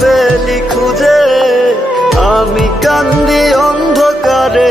পেলি খুঁজে, আমি কান্দি অন্ধকারে।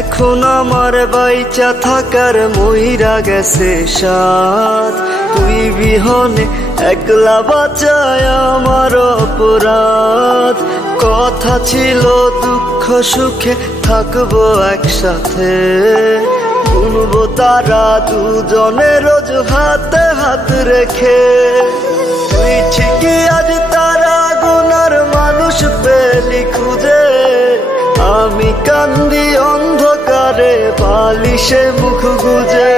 এখন আমার বাইচা থাকার মইরা গেছে সাথ, তুই বিহনে একলা বাঁচায় আমার অপরাধ। কথা ছিল দুঃখ সুখে থাকবো একসাথে, গুনবো তারা দুজনে রোজ হাতে হাত রেখে। তুই ঠিকই আজ তারা গুনার মানুষ পেলি খুঁজে, আমি কান্দি অন্ধকারে বালিশে মুখ গুজে।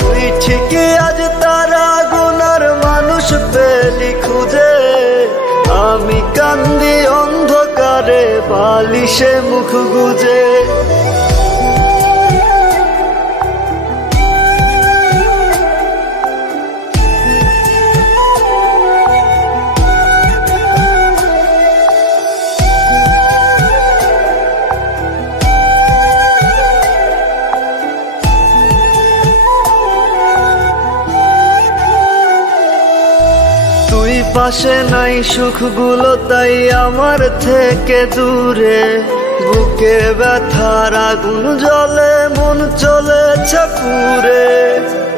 তুই ঠিকই আজ তারা গুনার মানুষ পেলি খুঁজে, আমি কান্দি অন্ধকারে বালিশে মুখ গুজে। তুই পাশে নাই সুখগুলো তাই আমার থেকে দূরে, বুকে ব্যথার আগুন জ্বলে মন চলেছে পুড়ে।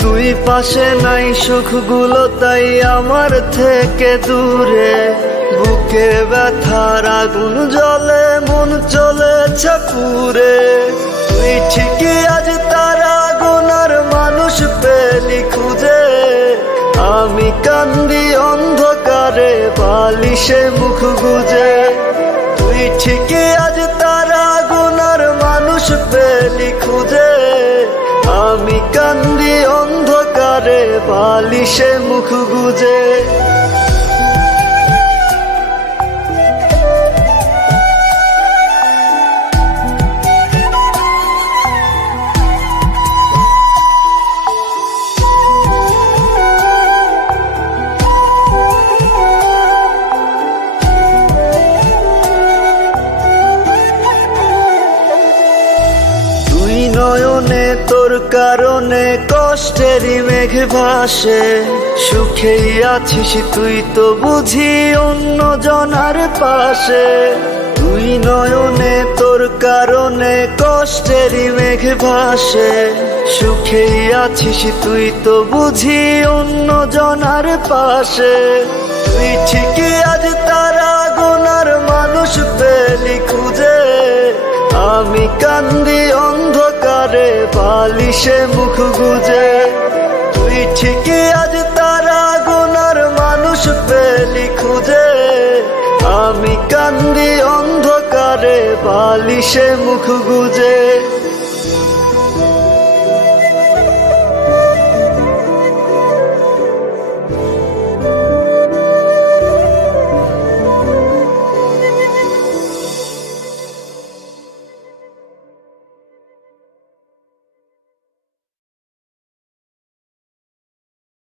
তুই পাশে নাই সুখগুলো তাই আমার থেকে দূরে, বুকে ব্যথার আগুন জ্বলে মন চলেছে পুড়ে। তুই ঠিকই আজ তারা গুনার মানুষ পেলি খুঁজে, আমি কান্দি অন্ধকারে বালিশে মুখ গুজে। তুই ঠিকই আজ তারা গুনার মানুষ পেলি খুঁজে, আমি কান্দি অন্ধকারে বালিশে মুখ গুজে। নয়নে তোর কারণে কষ্টেরই মেঘ ভাসে, সুখেই আছিস তুই তো বুঝি অন্য জনার পাশে। তুই নয়নে তোর কারণে কষ্টেরই মেঘ ভাসে, সুখেই আছিস তুই তো বুঝি অন্য জনার পাশে। তুই ঠিকই আজ তারা গুনার মানুষ পেলি খুঁজে, আমি কান্দি অন্ধকারে বালিশে মুখ গুজে। তুই ঠিকই আজ তারা গুনার মানুষ পেলি খুঁজে, আমি কান্দি অন্ধকারে বালিশে মুখ গুজে।